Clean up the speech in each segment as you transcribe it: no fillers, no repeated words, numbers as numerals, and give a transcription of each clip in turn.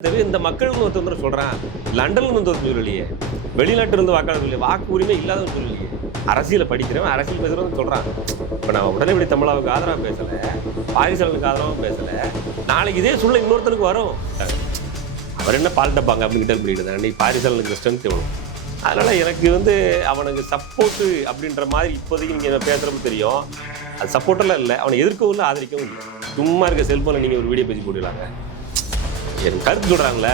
இந்த மக்கள் ஒருத்தர் சொல்றான், லண்டன்ல இருந்து ஒருத்தர் சொல்லலையே, வெளிநாட்டுல இருந்து வாக்காளர் சொல்லி வாக்கு உரிமை இல்லாதவங்க சொல்லலையே, அரசியலை படிக்கிறவன் அரசியல் பேசுறவங்க சொல்றான். இப்போ நான் உடனே இப்படி தமிழாவுக்கு ஆதரவாக பேசலை, பாரிசாலனுக்கு ஆதரவாக பேசலை, நாளைக்கு இதே சூழ்நிலை இன்னொருத்தனுக்கு வரும். அவர் என்ன பால்ட்டப்பாங்க அப்படின்னு கிட்ட பண்ணிட்டு அன்னைக்கு பாரிசாலனுக்கு ஸ்ட்ரென்த் எவ்வளோ. அதனால எனக்கு அவனுக்கு சப்போர்ட்டு அப்படின்ற மாதிரி இப்போதைக்கு நீங்கள் பேசுகிறப்ப தெரியும். அது சப்போர்ட்டெல்லாம் இல்லை, அவனை எதிர்க்கவும் இல்லை ஆதரிக்கவும் இல்லை. சும்மா இருக்க செல்ஃபோனில் நீங்கள் ஒரு வீடியோ பேசி போட்டுடலாங்க. என் கருத்து சொல்கிறாங்களே,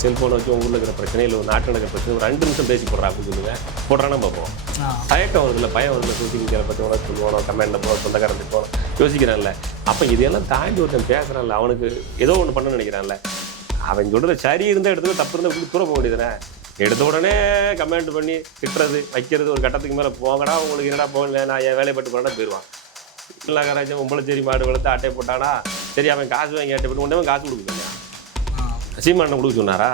செல்ஃபோனை வச்சு உங்க ஊரில் இருக்கிற பிரச்சனை இல்லை ஒரு நாட்டில் இருக்கிற பிரச்சனை ஒரு 2 நிமிஷம் பேசி போடுறா அப்படின்னு சொல்லுவேன். போடுறானா பார்ப்போம். தயக்கம் வருதுல்ல, பயம் வருதுல்ல, சோசியல் மீடியாவில் பற்றி உனக்கு சொல்லுவோம், கமெண்ட்டில் போகணும், சொந்தக்காரன் போகணும், யோசிக்கிறான்ல. அப்போ இதெல்லாம் தாண்டி ஒருத்தன் பேசுகிறான்ல, அவனுக்கு ஏதோ ஒன்று பண்ணணும்னு நினைக்கிறான்ல. அவன் சொல்கிற சரி இருந்தால் எடுத்து தப்பு இருந்தால் இப்படி தூரம் போக வேண்டியதுனே. எடுத்த உடனே கமெண்ட் பண்ணி திட்டுறது வைக்கிறது ஒரு கட்டத்துக்கு மேலே போங்கடா உங்களுக்கு என்னடா போகல, நான் என் வேலையை பட்டு போனா போயிடுவான். இல்லாங்கராஜன் உம்பளச்சேரி மாடு வளர்த்து அட்டை போட்டானா சரி, அவன் காசு வாங்கி அட்டை போட்டு உடனே காசு கொடுக்குறாங்க. சீமானை கொடுக்க சொன்னாரா?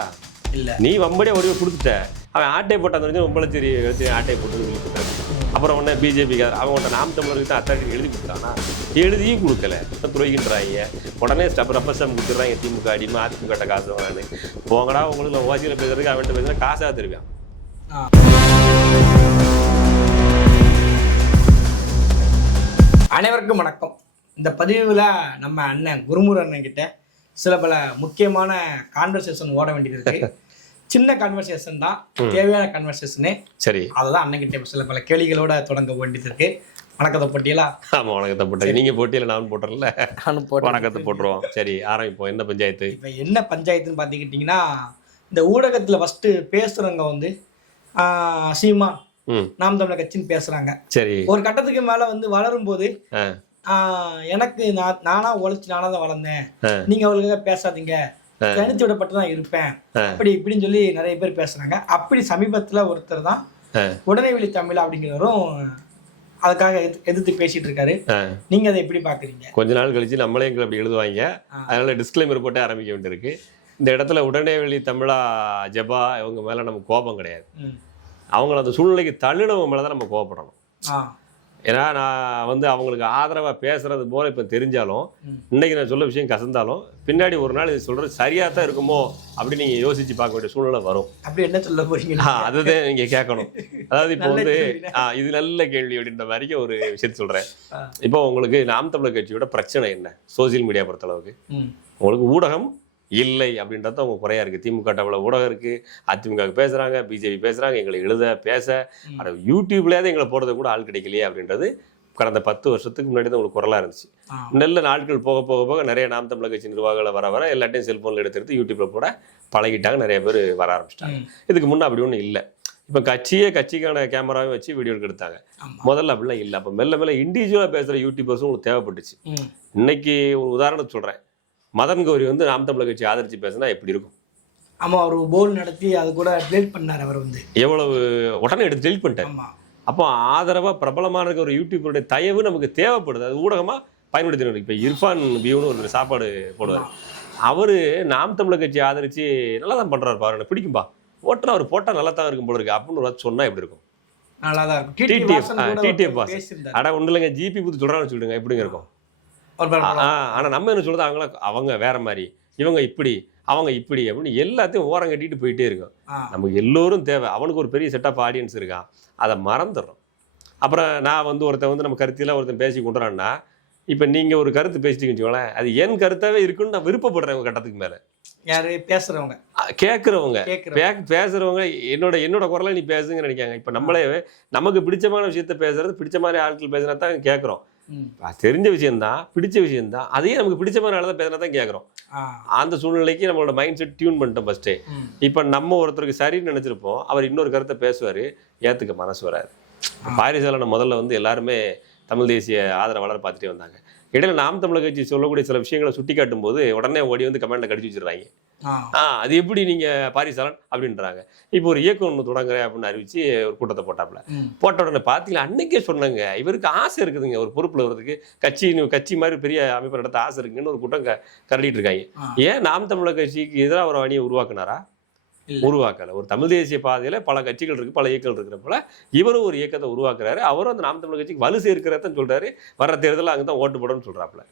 இல்லை, நீ வம்படியாக ஒரு கொடுத்துட்ட. அவன் ஆட்டை போட்டான் தெரிஞ்சு உம்பளச்சேரி வச்சு ஆட்டை போட்டு. அப்புறம் உடனே பிஜேபி அவங்கள்ட்ட நாம் தமிழருக்கு தான் அத்தாரிட்டி எழுதி கொடுக்குறானா? எழுதியும் கொடுக்கல, துறைகின்றாங்க. உடனே ரப்பசம் கொடுத்துட்றாங்க. திமுக அடிமை அதிமுக காசு வாங்கினு போங்கடா உங்களுக்கு ஓசியில் பேசுறதுக்கு அவன்கிட்ட பேசுனா காசாக தருவான். அனைவருக்கும் வணக்கம். இந்த பதிவில் நம்ம அண்ணன் குருமுரு அண்ணன் கிட்ட சில பல முக்கியமான கான்வர்சேஷன் ஓட வேண்டியது இருக்கு. சின்ன கான்வர்சேஷன் தான், தேவையான கான்வர்சேஷனு. சரி, அதுதான் அண்ணன் கிட்ட சில பல கேள்விகளோட தொடங்க வேண்டியது இருக்கு. வணக்கத்தை போட்டியலா? ஆமாம், வணக்கத்தை போட்டேன். நீங்கள் போட்டியில் நானும் போட்டுறல, நானும் போட்டு வணக்கத்தை போட்டுருவோம். சரி, ஆரம்பிப்போம். என்ன பஞ்சாயத்து? இப்போ என்ன பஞ்சாயத்துன்னு பார்த்துக்கிட்டிங்கன்னா, இந்த ஊடகத்தில் ஃபஸ்ட்டு பேசுகிறவங்க சீமா நாம் தமிழர் கட்சின்னு பேசுகிறாங்க. சரி, ஒரு கட்டத்துக்கு மேலே வளரும் போது எனக்கு நானா உழைச்சி நானா தான் வளர்ந்தேன், நீங்க அவளுக்காக பேசாதீங்க, தனித்து விடப்பட்டு தான் இருப்பேன், அப்படி இப்படின்னு சொல்லி நிறைய பேர் பேசுறாங்க. அப்படி சமீபத்துல ஒருத்தர் தான் உடனேவெளி தமிழ் அப்படிங்கிறவரும் அதுக்காக எதிர்த்து பேசிட்டு இருக்காரு. நீங்க அதை எப்படி பாக்குறீங்க? கொஞ்ச நாள் கழிச்சு நம்மளே எங்களை அப்படி எழுதுவாங்க, அதனால டிஸ்க்ளைமர் போட்டு ஆரம்பிக்க வேண்டியிருக்கு. இந்த இடத்துல உடனேவெளி தமிழா ஜபா இவங்க மேல நமக்கு கோபம் கிடையாது. அவங்கள அந்த சூழ்நிலைக்கு தள்ளினவங்க மேலதான் நம்ம கோபப்படணும். ஏன்னா நான் அவங்களுக்கு ஆதரவாக பேசுறது போல இப்போ தெரிஞ்சாலும், இன்னைக்கு நான் சொல்ல விஷயம் கசந்தாலும் பின்னாடி ஒரு நாள் இது சொல்றது சரியா தான் இருக்குமோ அப்படின்னு நீங்க யோசிச்சு பார்க்க வேண்டிய சூழ்நிலை வரும். அப்படி என்ன சொல்ல போறீங்க? அதுதான் நீங்க கேட்கணும். அதாவது இப்போ இது நல்ல கேள்வி அப்படின்ற மாதிரி ஒரு விஷயத்த சொல்றேன். இப்போ உங்களுக்கு நாம் தமிழர் கட்சியோட பிரச்சனை என்ன? சோசியல் மீடியா பொறுத்தளவுக்கு உங்களுக்கு ஊடகம் இல்லை அப்படின்றது அவங்க குறையா இருக்கு. திமுக அவ்வளவு ஊடகம் இருக்கு, அதிமுக பேசுறாங்க, பிஜேபி பேசுறாங்க, எங்களை எழுத பேச யூடியூப்லயாவது எங்களை போறது கூட ஆள் கிடைக்கலையே அப்படின்றது கடந்த 10 வருஷத்துக்கு முன்னாடி தான் உங்களுக்கு குரலா இருந்துச்சு. நல்ல நாட்கள் போக போக போக நிறைய நாம் தமிழர் கட்சி நிர்வாகிகளை வர எல்லாத்தையும் செல்போன்ல எடுத்து யூடியூப்ல போட பழகிட்டாங்க, நிறைய பேர் வர ஆரம்பிச்சிட்டாங்க. இதுக்கு முன்னே அப்படி ஒன்றும் இல்லை. இப்போ கட்சிக்கான கேமராவை வச்சு வீடியோ எடுத்தாங்க. முதல்ல அப்படிலாம் இல்லை. அப்போ மெல்ல மெல்ல இண்டிவிஜுவலா பேசுற யூடியூபர்ஸும் உங்களுக்கு தேவைப்பட்டுச்சு. இன்னைக்கு ஒரு உதாரணத்துக்கு சொல்றேன், மதன் கௌரி நாம் தமிழர் கட்சி ஆதரிச்சு பேசினா எப்படி இருக்கும்? ஆமா, ஒரு போல் நடத்தி அது கூட டெலிட் பண்ணார். அவர் எவ்வளவு உடனே எடுத்து டெலிட் பண்ணிட்டார். அப்போ ஆதரவா பிரபலமான இருக்க ஒரு யூடியூபருடைய தயவு நமக்கு தேவைப்படுது. அது ஊடகமா பயன்படுத்தினோம். இப்போ இர்ஃபான் பியூன்னு ஒரு சாப்பாடு போடுவார். அவரு நாம் தமிழர் கட்சி ஆதரிச்சு நல்லா தான் பண்றாரு பாரு, எனக்கு பிடிக்கும்பா, ஓட்டுனா அவர் போட்டா நல்லா தான் இருக்கும் போல இருக்கு அப்படின்னு சொன்னா எப்படி இருக்கும்? நல்லாதான் இருக்கும். டிடிஎஃப் பாஸ் ஆனா ஒண்ணு இல்லைங்க, ஜிபி புத்து சொல்றான்னு சொல்லிடுங்க, எப்படிங்க இருக்கும்? ஆனா நம்ம என்ன சொல்றது, அவங்க வேற மாதிரி, இவங்க இப்படி, அவங்க இப்படி அப்படின்னு எல்லாத்தையும் ஓரம் கட்டிட்டு போயிட்டே இருக்கும். நமக்கு எல்லோரும் தேவை. அவனுக்கு ஒரு பெரிய செட் ஆஃப் ஆடியன்ஸ் இருக்கான், அதை மறந்துடுறோம். அப்புறம் நான் ஒருத்தன் நம்ம கருத்தியெல்லாம் ஒருத்தன் பேசி கொண்டுறான்னா, இப்போ நீங்க ஒரு கருத்து பேசிட்டீங்கன்னு வச்சுக்கோங்களேன், அது என் கருத்தாவே இருக்குன்னு நான் விருப்பப்படுறேன். ஒரு கட்டத்துக்கு மேல யாரு பேசுறவங்க, கேட்கறவங்க பேசுறவங்க என்னோட குரலை நீ பேசுங்கன்னு நினைக்காங்க. இப்ப நம்மளே நமக்கு பிடிச்சமான விஷயத்த பேசுறது, பிடிச்ச மாதிரி ஆட்கள் பேசுனா தான் கேட்கறோம். தெரிஞ்ச விஷயம்தான், பிடிச்ச விஷயம்தான், அதையே நமக்கு பிடிச்ச மாதிரி ஆளதான் பேசினா தான் கேட்கறோம். அந்த சூழ்நிலைக்கு நம்மளோட மைண்ட் செட் டியூன் பண்ணிட்டோம் ஃபர்ஸ்டே. இப்ப நம்ம ஒருத்தருக்கு சரின்னு நினைச்சிருப்போம், அவர் இன்னொரு கருத்தை பேசுவாரு, ஏத்துக்க மனசு வராது. பாரிசாலனை முதல்ல எல்லாருமே தமிழ் தேசிய ஆதரவாளர் பார்த்துட்டே வந்தாங்க. இடையில நாம் தமிழர் கட்சி சொல்லக்கூடிய சில விஷயங்களை சுட்டி காட்டும் போது உடனே ஓடி கமெண்ட்ல கடிச்சு வச்சிருக்காங்க. அது எப்படி நீங்க பாரிசாலன் அப்படின்றாங்க. இப்போ ஒரு இயக்கம் ஒன்று தொடங்குறேன் அப்படின்னு அறிவிச்சு ஒரு கூட்டத்தை போட்ட உடனே பாத்தீங்களா, அன்னைக்கே சொன்னாங்க இவருக்கு ஆசை இருக்குதுங்க ஒரு பொறுப்புல வர்றதுக்கு, கட்சி மாதிரி பெரிய அமைப்பு நடத்த ஆசை இருக்குன்னு ஒரு கூட்டம் கரடிட்டு இருக்காங்க. ஏன் நாம் தமிழர் கட்சிக்கு எதிராக ஒரு அணியை உருவாக்குனாரா? உருவாக்கல. ஒரு தமிழ் தேசிய பாதையில பல கட்சிகள் இருக்கு, பல இயக்கங்கள் இருக்கிறப்பல இவரும் ஒரு இயக்கத்தை உருவாக்குறாரு. அவரும் அந்த நாம் தமிழர் கட்சிக்கு வலு சேர்க்கிறதான் சொல்றாரு. வர்ற தேர்தலில் அங்கதான் ஓட்டு போடணும்னு சொல்றாப்புல.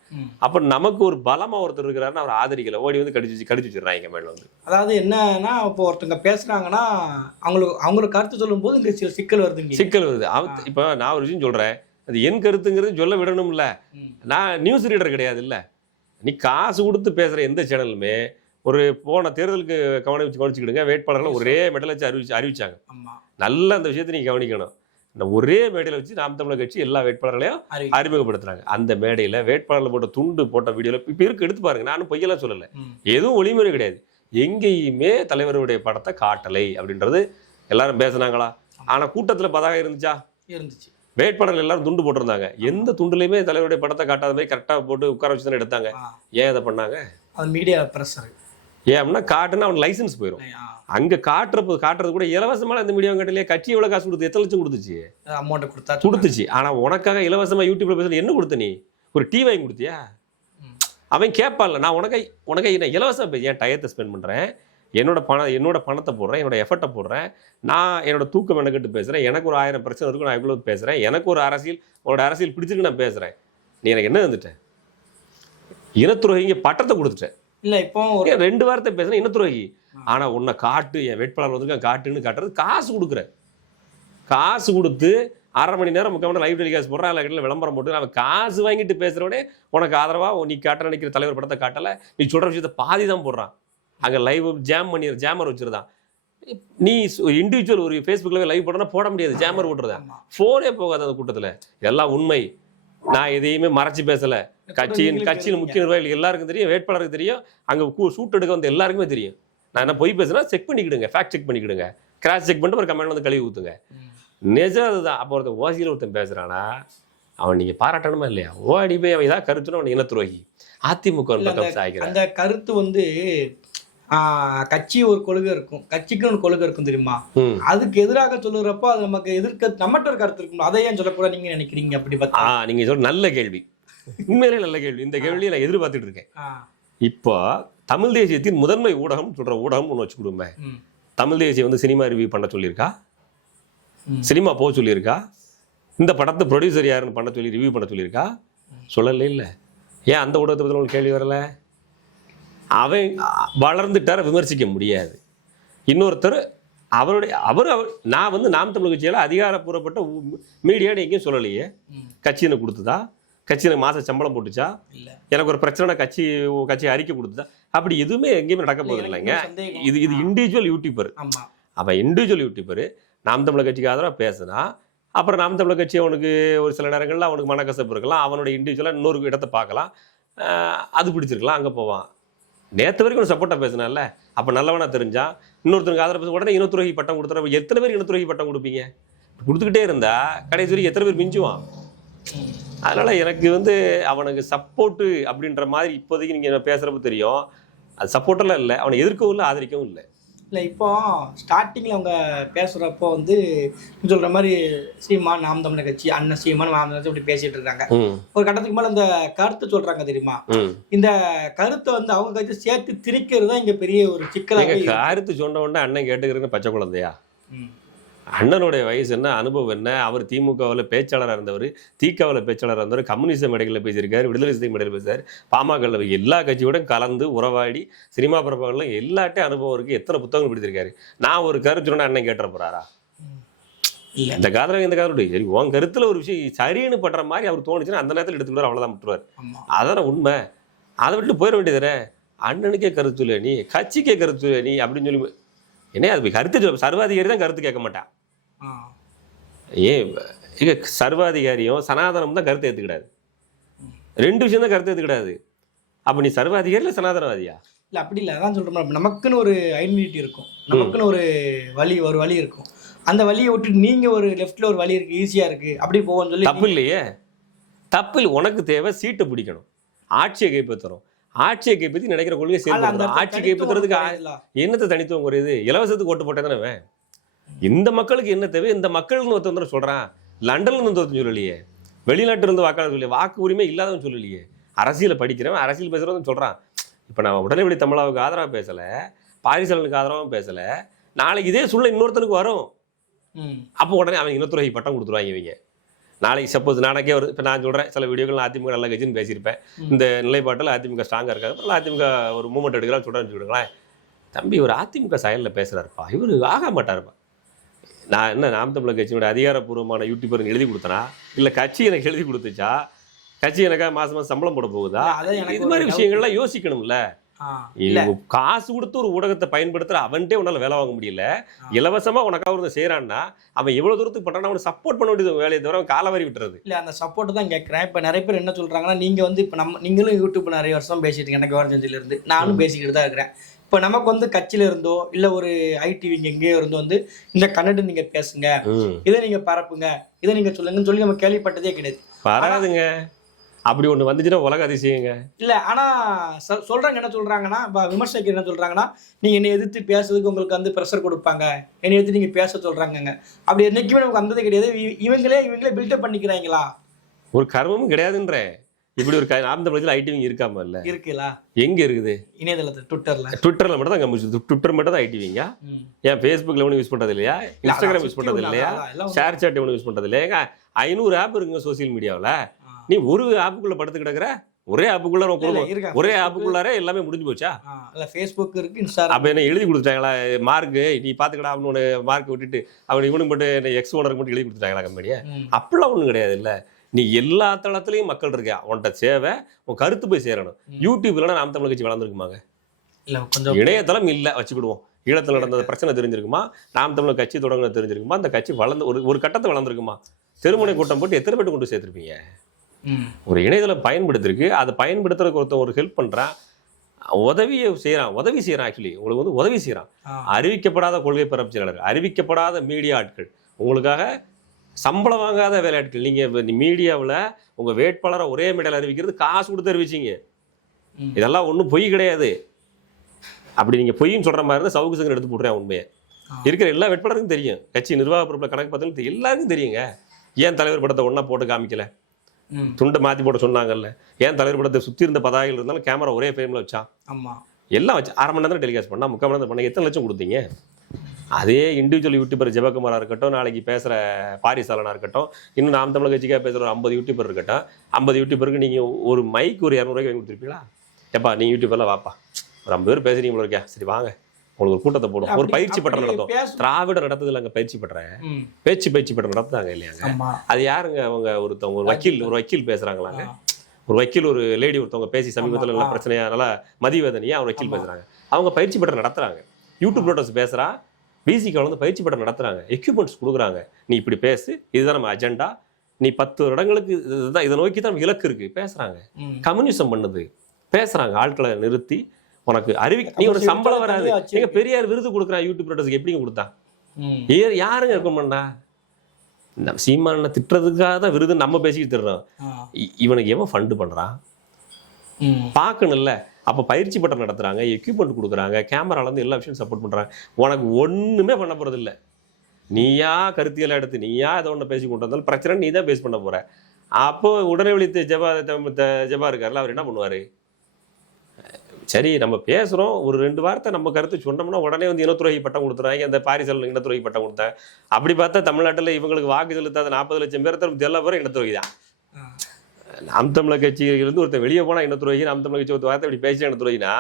அப்ப நமக்கு ஒரு பலமா ஒருத்தர் இருக்கிறாருன்னு அவர் ஆதரிக்கல, ஓடி வந்து கடிச்சு வச்சிடறாங்க மேல வந்து. அதாவது என்னன்னா, இப்போ ஒருத்தங்க பேசுறாங்கன்னா அவங்களுக்கு கருத்து சொல்லும் போது இங்க சிக்கல் வருது. சிக்கல் வருது. இப்ப நான் ஒரு விஷயம் சொல்றேன், அது என் கருத்துங்கிறது சொல்ல விடணும்ல. நான் நியூஸ் ரீடர் கிடையாது இல்ல. நீ காசு கொடுத்து பேசுற எந்த சேனலுமே ஒரு போன தேர்தலுக்கு கவனிச்சுக்கிடுங்க, வேட்பாளர்கள் ஒரே மெடல் வச்சு அறிவிச்சாங்க. நல்ல அந்த விஷயத்தை நீங்க கவனிக்கணும். இந்த ஒரே மேடையில் வச்சு நாம் தமிழர் கட்சி எல்லா வேட்பாளர்களையும் அறிமுகப்படுத்துறாங்க. அந்த மேடையில வேட்பாளர்கள் போட்ட துண்டு போட்ட வீடியோல இப்ப இருக்கு, எடுத்து பாருங்க. நானும் பொய்யெல்லாம் சொல்லல, எதுவும் ஒளிமுறை கிடையாது. எங்கேயுமே தலைவருடைய படத்தை காட்டலை அப்படின்றது எல்லாரும் பேசுனாங்களா? ஆனா கூட்டத்துல பதாக இருந்துச்சா? இருந்துச்சு. வேட்பாளர்கள் எல்லாரும் துண்டு போட்டிருந்தாங்க. எந்த துண்டுலையுமே தலைவருடைய படத்தை காட்டாத மாதிரி கரெக்டா போட்டு உட்கார வச்சு தானே எடுத்தாங்க. ஏன் அதை பண்ணாங்க? அது மீடியா பிரஷர். ஏன் அப்படின்னா காட்டுன்னா அவனுக்கு லைசன்ஸ் போயிடும். அங்க காட்டுறது கூட இலவசமான இந்த மீடியா கட்டலையே. கட்சி எவ்வளவு காசு கொடுத்து, எத்தனை லட்சம் கொடுத்துச்சு? அமௌண்ட் கொடுத்துச்சு. ஆனா உனக்காக இலவசமா யூடியூப்ல பேசுறது என்ன கொடுத்த? நீ ஒரு டீ வாங்கி கொடுத்தியா? அவன் கேட்பான்ல, நான் உனக்கு நான் இலவசம் ஏன் டயத்தை ஸ்பெண்ட் பண்றேன், என்னோட பணத்தை போடுறேன், என்னோட எஃபர்ட்டை போடுறேன், நான் என்னோட தூக்கம் மெனக்கெட்டு பேசுறேன், எனக்கு ஒரு 1000 பிரச்சனை இருக்கும், நான் இவ்வளவு பேசுறேன், எனக்கு ஒரு உன்னோட அரசியல் பிடிச்சிருக்கு, நான் பேசுறேன். நீ எனக்கு என்ன வந்துட்டேன்? இனத்துரோகிங்க பட்டத்தை கொடுத்துட்டேன். இல்ல இப்போ 2 வார்த்தை பேசுறேன், இனத்துரோகி. ஆனா உன்னை காட்டு, என் வேட்பாளர் வந்திருக்கான் காட்டுன்னு காட்டுறது காசு கொடுக்குற. காசு கொடுத்து 1/2 மணி நேரம் 3/4 மணி நேரம் லைவ் டெலிகாஸ்ட் போடுறேன், இல்லை விளம்பரம் போட்டு அவன் காசு வாங்கிட்டு பேசுறவனே உனக்கு ஆதரவா நீ காட்ட நினைக்கிற தலைவர் படத்தை காட்டல. நீ சொல்ற விஷயத்த பாதி தான் போடுறான். அங்கே லைவ் ஜாமர் வச்சிருந்தான். நீ இண்டிவிஜுவல் ஒரு ஃபேஸ்புக்கில் லைவ் போட்டோன்னா போட முடியாது, ஜாமர் போட்டுருதா. ஃபோனே போகாது அந்த கூட்டத்தில். எல்லாம் உண்மை. நான் எதையுமே மறைச்சி பேசலை. கட்சியின் முக்கிய நிர்வாகிகள் எல்லாருக்கும் தெரியும், வேட்பாளருக்கு தெரியும், அங்கே ஷூட் எடுக்க வந்து எல்லாருக்குமே தெரியும். நான் என்ன பொய் பேசுனா செக் பண்ணிக்கிடுங்க, ஃபேக்ட் செக் பண்ணிக்கிடுங்க, கிராஸ் செக் பண்ணிட்டு ஒரு கமெண்ட் வந்து கழுவி ஊற்றுங்க. நிஜம் அதுதான். அப்போ ஒருத்தன் ஓசியில் ஒருத்தன் பேசுகிறானா அவன் நீங்கள் பாராட்டணுமா இல்லையா? ஓடி போய் அவன் ஏதாவது கருத்துனா அவன் இனத்துரோகி. அதிமுக அந்த கருத்து வந்து கட்சி ஒரு கொள்கை இருக்கும், கட்சிக்கு ஒரு கொள்கை இருக்கும் தெரியுமா? அதுக்கு எதிராக சொல்லுறப்போ அது நமக்கு நம்மகிட்ட ஒரு கருத்து இருக்கும். அதை ஏன் சொல்லக்கூடாது நீங்க நினைக்கிறீங்க? அப்படி பார்த்தா நீங்க சொல்ற நல்ல கேள்வி, உண்மையிலே நல்ல கேள்வி. இந்த கேள்வியை நான் எதிர்பார்த்துட்டு இருக்கேன். இப்போ தமிழ் தேசியத்தின் முதன்மை ஊடகம் சொல்ற ஊடகம் ஒன்று வச்சு கொடுமே. தமிழ் தேசியம் வந்து சினிமா ரிவ்யூ பண்ண சொல்லியிருக்கா? சினிமா போக சொல்லியிருக்கா? இந்த படத்தை ப்ரொடியூசர் யாருன்னு பண்ண சொல்லி ரிவ்யூ பண்ண சொல்லியிருக்கா? சொல்லல. இல்லை. ஏன் அந்த ஊடகத்தை பற்றி உங்களுக்கு கேள்வி வரல? அவன் வளர்ந்துட்டார விமர்சிக்க முடியாது. இன்னொருத்தர் நான் வந்து நாம் தமிழ் கட்சியால் அதிகாரப்பூர்வப்பட்ட மீடியான்னு எங்கேயும் சொல்லலையே. கட்சியினை கொடுத்துதா? கட்சியில மாச சம்பளம் போட்டுச்சா? எனக்கு ஒரு பிரச்சனை கட்சி அறிக்கை கொடுத்துதா? அப்படி எதுவுமே எங்கேயுமே நடக்க போகுது இல்லைங்க. இது இண்டிவிஜுவல் யூடியூபர். அவன் இண்டிவிஜுவல் யூடியூபர் நாம் தமிழர் கட்சிக்கு ஆதரவாக பேசுனா, அப்புறம் நாம் தமிழர் கட்சி அவனுக்கு ஒரு சில நேரங்களில் அவனுக்கு மனக்கசப்பு இருக்கலாம், அவனோட இண்டிவிஜுவலாக இன்னொரு இடத்தை பார்க்கலாம், அது பிடிச்சிருக்கலாம், அங்கே போவான். நேற்று வரைக்கும் சப்போர்ட்டாக பேசினால, அப்போ நல்லவனா தெரிஞ்சான். இன்னொருத்தருக்கு ஆதரவு பேச உடனே இனத்துரோகி பட்டம் கொடுத்துற. எத்தனை பேர் இனத்துரோகி பட்டம் கொடுப்பீங்க? கொடுத்துக்கிட்டே இருந்தா கடைசி வரைக்கும் எத்தனை பேர் மிஞ்சுவான்? அதனால எனக்கு வந்து அவனுக்கு சப்போர்ட்டு அப்படின்ற மாதிரி இப்போதைக்கு நீங்கள் பேசுகிறப்ப தெரியும். அது சப்போர்ட்டெல்லாம் இல்லை, அவனை எதிர்க்கவும் இல்லை, ஆதரிக்கவும் இல்லை. இல்லை, இப்போ ஸ்டார்டிங்கில் அவங்க பேசுகிறப்போ வந்து சொல்கிற மாதிரி சீமான் நாம் தமிழர் கட்சி, அண்ணன் சீமான் நாம் தமிழர் அப்படி பேசிகிட்டு இருக்காங்க. ஒரு கட்டத்துக்கு மேலே இந்த கருத்து சொல்கிறாங்க தெரியுமா? இந்த கருத்தை வந்து அவங்க கட்சி சேர்த்து திணிக்கிறது தான் இங்கே பெரிய ஒரு சிக்கலாக. கருத்து சொன்ன உடனே அண்ணன் கேட்டுக்கிறேன்னு பச்சை குழந்தையா? அண்ணனுடைய வயசு என்ன, அனுபவம் என்ன? அவர் திமுகவில் பேச்சாளராக இருந்தவர், திகாவில் பேச்சாளராக இருந்தவர், கம்யூனிஸ்ட் மேடைகளில் பேசியிருக்காரு, விடுதலை சிறுத்தை மேடையில் பேசுறாரு, பாமகவில் எல்லா கட்சியோட கலந்து உறவாடி சினிமா பிரபலங்களும் எல்லாட்டையும் அனுபவம் இருக்குது. எத்தனை புத்தகங்கள் பிடிச்சிருக்காரு. நான் ஒரு கருத்து சொன்னா அண்ணன் கேட்டுற போறாரா? இந்த காலத்தில் இந்த காலத்து சரி உன் கருத்துல ஒரு விஷயம் சரின்னு பண்ற மாதிரி அவர் தோணுச்சுன்னா அந்த நேரத்தில் எடுத்துக்கிட்டு அவ்வளோதான் விட்டுருவார். அதான உண்மை. அதை விட்டு போயிட வேண்டியதுனே. அண்ணனுக்கே கருத்து இல்லை நீ, கட்சிக்கே கருத்து இல்லை நீ அப்படின்னு சொல்லி என்ன அது கருத்து சொல்ல. சர்வாதிகாரி தான் கருத்து கேட்க மாட்டான். ஏன் சர்வாதிகாரியும் சனாதனம் தான் கருத்து ஏற்றுக்கிடாது. 2 விஷயம் தான் கருத்து ஏற்றுக்கிடாது. அப்போ நீ சர்வாதிகாரி இல்லை சனாதனவாதியா? இல்லை அப்படி இல்லை, அதான் சொல்கிறோம். நமக்குன்னு ஒரு ஐடென்டிட்டி இருக்கும், நமக்குன்னு ஒரு வழி இருக்கும். அந்த வழியை விட்டு நீங்கள் ஒரு லெஃப்டில் ஒரு வழி இருக்குது, ஈஸியாக இருக்குது, அப்படி போவோன்னு சொல்லி தப்பு இல்லையே. தப்பு இல்லை. உனக்கு தேவை சீட்டை பிடிக்கணும், ஆட்சியை கைப்பற்றணும். ஆட்சியை கைப்பற்றி நினைக்கிற கொள்கையை சேர்ந்து ஆட்சி கைப்பற்றுறதுக்கு என்னத்தை தனித்துவம் குறையுது? இலவசத்துக்கு ஓட்டு போட்டே தானே. இந்த மக்களுக்கு என்ன தேவை? இந்த மக்கள்னு ஒருத்தர் சொல்றான். லண்டன்ல இருந்து ஒருத்தன் சொல்லலையே, வெளிநாட்டு இருந்து வாக்காளர் சொல்லலையே, வாக்கு உரிமை இல்லாதவன் சொல்லலையே, அரசியலை படிக்கிறவன் அரசியல் பேசுறவன் சொல்றான். இப்போ நான் உடனே தமிழாவுக்கு ஆதரவாக பேசலை, பாரிசாலனுக்கு ஆதரவாகவும் பேசல, நாளைக்கு இதே சூழ்நிலை இன்னொருத்தனுக்கு வரும். அப்போ உடனே அவங்க இனத்துறை பட்டம் கொடுத்துருவாங்க இவங்க. நாளைக்கு சப்போஸ் நாளைக்கே ஒரு இப்போ நான் சொல்கிறேன், சில வீடியோக்கள் அதிமுக நல்ல கட்சின்னு பேசியிருப்பேன், இந்த நிலைப்பாட்டில் அதிமுக ஸ்ட்ராங்காக இருக்காது, அதிமுக ஒரு மூமெண்ட் எடுக்கிறான்னு சொல்கிறேன்னு வச்சுக்கிடுங்களேன், தம்பி ஒரு அதிமுக சாயலில் பேசுகிறாருப்பா, இவர் ஆக மாட்டாருப்பா. நான் என்ன நாம் தமிழர் கட்சியினுடைய அதிகாரப்பூர்வமான யூடியூபர் எழுதி கொடுத்தனா, இல்லை கட்சி எனக்கு எழுதி கொடுத்துச்சா, கட்சி எனக்காக மாதம் மாதம் சம்பளம் போட போகுதா, இது மாதிரி விஷயங்கள்லாம் யோசிக்கணும்ல. காசு கொடுத்து ஒரு ஊடகத்தை பயன்படுத்துற அவன்கிட்டே உன்னால வேலை வாங்க முடியல, இலவசமா உனக்காக ஒரு செய்யறான்னா அவன் எவ்வளவு தூரத்துக்கு பண்றான், அவனுக்கு சப்போர்ட் பண்ண வேண்டியது வேலையை தவிர காலவாரி விட்டுறது இல்ல. அந்த சப்போர்ட் தான் கேட்கறேன். இப்ப நிறைய பேர் என்ன சொல்றாங்கன்னா, நீங்க வந்து இப்ப நீங்களும் யூடியூப் நிறைய வருஷம் பேசிட்டு எனக்கு விவரம் இருந்து நானும் பேசிக்கிட்டு தான் இருக்கிறேன். இப்போ நமக்கு வந்து கட்சியில இருந்தோ இல்லை ஒரு ஐடிவி எங்கேயோ இருந்தோ வந்து இந்த கன்னடம் நீங்க பேசுங்க, இதை நீங்க பரப்புங்க, இதை நீங்க சொல்லுங்கன்னு சொல்லி நம்ம கேள்விப்பட்டதே கிடையாது. வராதுங்க, அப்படி ஒண்ணு வந்துச்சுன்னா உலக அதிசயங்க. இல்ல ஆனா சொல்றாங்க, என்ன சொல்றாங்கன்னா, விமர்சகர் என்ன சொல்றாங்கன்னா, நீங்க என்னை எதிர்த்து பேசுறதுக்கு உங்களுக்கு வந்து ப்ரெஷர் கொடுப்பாங்க, என்னை எதிர்த்து நீங்க பேச சொல்றாங்க. அப்படி என்னைக்குமே நமக்கு வந்தது கிடையாது. இவங்களே பில்டப் பண்ணிக்கிறாங்களா? ஒரு கர்மமும் கிடையாதுன்றேன். இப்படி ஒரு நாம் தமிழத்தில் ஐடிவிங் இருக்காம இல்ல இருக்குல்ல? எங்க இருக்குது? இணையதளத்துல, ட்விட்டர்ல மட்டும் தான் கம்மிச்சு. ட்விட்டர் மட்டும் தான் ஐடிவிங்க. ஏன் ஃபேஸ்புக்ல ஒன்றும் யூஸ் பண்றது இல்லையா, இன்ஸ்டாகிராம் யூஸ் பண்றது இல்லையா, ஷேர் சாட் ஒன்றும் யூஸ் பண்றது இல்லையா? 500 ஆப் இருக்குங்க சோசியல் மீடியாவில். நீ ஒரு ஆப்புக்குள்ள படுத்து கிடக்குற, ஒரே ஆப்புக்குள்ள ஒரே ஆப்புக்குள்ளாரே எல்லாமே முடிஞ்சு போச்சா? ஃபேஸ்புக் இருக்கு, இன்ஸ்டாகிராம். அப்ப என்ன எழுதி கொடுத்துட்டாங்களா, மார்க்கு நீ பாத்துக்கடா அப்படின்னு மார்க் விட்டுட்டு அவன் இவனுக்கு மட்டும் எக்ஸ் ஓனருக்கு மட்டும் எழுதி கொடுத்துட்டாங்களா கம்பெனியை? அப்படிலாம் ஒன்றும் கிடையாது. இல்ல, நீ எல்லா தளத்துலையும் மக்கள் இருக்கா, உன்கிட்ட சேவை, உன் கருத்து போய் சேரணும். யூடியூப் இல்லைன்னா நாம் தமிழ் கட்சி வளர்ந்துருக்குமாங்க? இணையதளம் இல்லை வச்சுக்கிடுவோம், ஈழத்தில் நடந்த பிரச்சனை தெரிஞ்சிருக்குமா, நாம் தமிழர் கட்சி தொடங்குறது தெரிஞ்சிருக்குமா, அந்த கட்சி வளர்ந்து ஒரு கட்டத்தை வளர்ந்துருக்குமா? திருமுனை கூட்டம் போட்டு எத்தனை பேட்டு கொண்டு சேர்த்துருப்பீங்க? ஒரு இணையதளம் பயன்படுத்திருக்கு, அதை பயன்படுத்துறதுக்கு ஒருத்தன் ஒரு ஹெல்ப் பண்றான், உதவி செய்யறான். ஆக்சுவலி உங்களுக்கு வந்து உதவி செய்யறான். அறிவிக்கப்படாத கொள்கை பரப்பு செயலாளர், அறிவிக்கப்படாத மீடியா ஆட்கள், உங்களுக்காக சம்பளம் வாங்காத வேலையாட்கள். நீங்க மீடியாவில் உங்க வேட்பாளரை ஒரே மேடையில் அறிவிக்கிறது காசு கொடுத்து அறிவிச்சிங்க. இதெல்லாம் ஒன்றும் பொய் கிடையாது. அப்படி நீங்க பொய்ன்னு சொல்ற மாதிரி இருந்தால் சவுக்கு சங்கர் எடுத்து போட்டுறேன். உண்மையை இருக்கிற எல்லா வேட்பாளருக்கும் தெரியும், கட்சி நிர்வாக பொறுப்பில் கணக்கு பார்த்தாலும் எல்லாருக்கும் தெரியுங்க. ஏன் தலைவர் படத்தை ஒன்னா போட்டு காமிக்கல, துண்டை மாற்றி போட சொன்னாங்கல்ல? ஏன் தலைவர் படத்தை சுற்றி இருந்த பதாகைகள் இருந்தாலும் கேமரா ஒரே ஃப்ரேமில் வச்சா? எல்லாம் வச்சு 1/2 மணி நேரம் டெலிகாஸ்ட் பண்ணா, 3/4 மணி நேரம் பண்ண, எத்தனை லட்சம் கொடுத்தீங்க? அதே இண்டிவிஜுவல் யூடியூபர் ஜெபகுமாரா இருக்கட்டும், நாளைக்கு பேசுகிற பாரிசாலனா இருக்கட்டும், இன்னும் நாம் தமிழ் கட்சிக்காக பேசுகிற ஒரு 50 யூடியூபர் இருக்கட்டும், 50 யூடியூபருக்கு நீங்கள் ஒரு மைக் ஒரு 200 ரூபாய்க்கு வாங்கி கொடுத்துருப்பீங்களா? எப்பா நீ யூடியூபர்லாம் வாப்பா, ஒரு 50 பேர் பேசுறீங்களா இருக்கா, சரி வாங்க உங்களுக்கு ஒரு கூட்டத்தை போடும், ஒரு பயிற்சி பட்டம் நடத்தும். திராவிட நடத்துது இல்லைங்க பயிற்சி பட்றேன், பயிற்சி பட்டம் நடத்துறாங்க இல்லையாங்க? அது யாருங்க? அவங்க ஒரு வக்கீல் பேசுறாங்களாங்க, ஒரு வக்கீல் ஒரு லேடி ஒருத்தவங்க பேசி சமீபத்தில் நல்ல பிரச்சனையா நல்லா மதிவேதனையா ஒரு வக்கீல் பேசுறாங்க. அவங்க பயிற்சி பட்டம் நடத்துறாங்க. யூடியூப் ப்ரோட்டஸ் பேசுறா, பிசிக்கு வந்து பயிற்சி பட்டம் நடத்துறாங்க, எக்யூப்மெண்ட்ஸ் கொடுக்குறாங்க. நீ இப்படி பேசு, இதுதான் நம்ம அஜெண்டா, நீ 10 இடங்களுக்கு இதுதான், இதை நோக்கி தான் இலக்கு இருக்கு பேசுறாங்க. கம்யூனிசம் பண்ணுது பேசுறாங்க. ஆட்களை நிறுத்தி உனக்கு நீ ஒரு சம்பளம் வராது. எங்க பெரியார் விருது கொடுக்குறான் யூடியூப் ப்ரோட்டஸ்க்கு, எப்படிங்க கொடுத்தான்? யாருங்க இருக்கும் பண்ணா? சீமான திட்டுறதுக்காக தான் விருது நம்ம பேசிக்கிட்டு திட்டுறோம். இவனுக்கு எவன் ஃபண்டு பண்றான் பார்க்கணும்ல. அப்போ பயிற்சி பட்டம் நடத்துறாங்க, எக்யூப்மெண்ட் கொடுக்குறாங்க, கேமரால இருந்து எல்லா விஷயம் சப்போர்ட் பண்றாங்க. உனக்கு ஒண்ணுமே பண்ண போறது இல்லை. நீயா கருத்தியெல்லாம் எடுத்து நீயா இதை ஒன்று பேசி கொண்டு வந்தாலும் பிரச்சனை நீ தான் பேஸ் பண்ண போற. அப்போ உடனே விழித்து ஜபா இருக்காருல்ல, அவர் என்ன பண்ணுவாரு? சரி நம்ம பேசுகிறோம், ஒரு 2 வார்த்தை நம்ம கருத்து சொன்னோம்னா உடனே வந்து இனத்துறை பட்டம் கொடுத்துறாங்க. அந்த பாரிசாலன் இனத்துறை பட்டம் கொடுத்தேன். அப்படி பார்த்தா தமிழ்நாட்டில் இவங்களுக்கு வாக்கு செலுத்தாத 40 லட்சம் பேர் தரும் எல்லா பேரும் இனத்துறை தான். நாம் தமிழர் கட்சியிலிருந்து ஒருத்தர் வெளியே போனால் இனத்துறை, நாம் தமிழர் கட்சி ஒரு வார்த்தை இப்படி பேசி இனத்துறைனா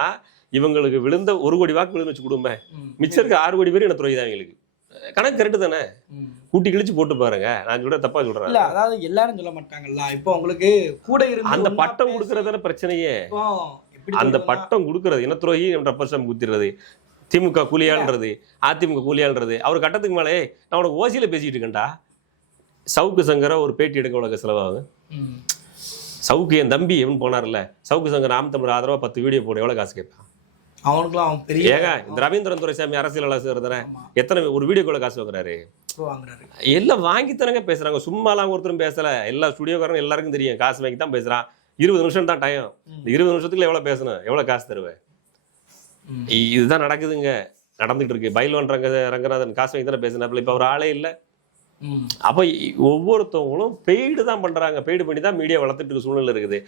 இவங்களுக்கு விழுந்த 1 கோடி வாக்கு விழுந்து வச்சு கொடுமே, மிச்சம் இருக்க 6 கோடி பேர் இனத்துறை தான். எங்களுக்கு கணக்கு கரெக்டு தானே? கூட்டி கிழிச்சு போட்டு பாருங்க. நான் சொல்ற தப்பா சொல்றேன். அதாவது எல்லாரும் சொல்ல மாட்டாங்கல்ல. இப்போ உங்களுக்கு கூட இருந்து அந்த பட்டம் கொடுக்கறதான பிரச்சனையே. அந்த பட்டம் கொடுக்கறது இனத்துறையை ரெப்ரசன்ட் குத்திடுறது, திமுக கூலியாள்ன்றது, அதிமுக கூலியாள்ன்றது. அவர் கட்டத்துக்கு மேலே நான் உனக்கு ஓசியில பேசிட்டு இருக்கேன்டா. சவுக்கு சங்கரை ஒரு பேட்டி எடுக்க உனக்கு செலவாகும். சவுக்கு என் தம்பி எவன் போனார்ல, சவுக்கு சங்கர் நாம் தமிழர் ஆதரவா 10 வீடியோ போட எவ்வளவு காசு கேட்பான்? அவனுக்குலாம் பெரிய ஏங்க இந்த ரவீந்திரன் துரைசாமி அரசியல் தானே, எத்தனை ஒரு வீடியோக்குள்ள காசு வாங்குறாரு? எல்லாம் வாங்கித்தானங்க பேசுறாங்க. சும்மாலாம் ஒருத்தரும் பேசல. எல்லா ஸ்டுடியோக்காரங்க எல்லாருக்கும் தெரியும், காசு வாங்கி தான் பேசுறான். 20 நிமிஷம் தான் டைம். 20 நிமிஷத்துக்குள்ள எவ்வளவு பேசணும், எவ்வளவு காசு தருவேன்? இதுதான் நடக்குதுங்க, நடந்துட்டு இருக்கு. பைல்வான் ரங்கநாதன் காசு வாங்கி தானே பேசினாப்புல, இப்ப அவர் ஆளே இல்லை. அப்ப ஒவ்வொருத்தவங்களும் பெய்டு தான் பண்றாங்க. பெய்டு பண்ணி தான் மீடியா வளர்த்துட்டு இருக்க சூழ்நிலை இருக்குது.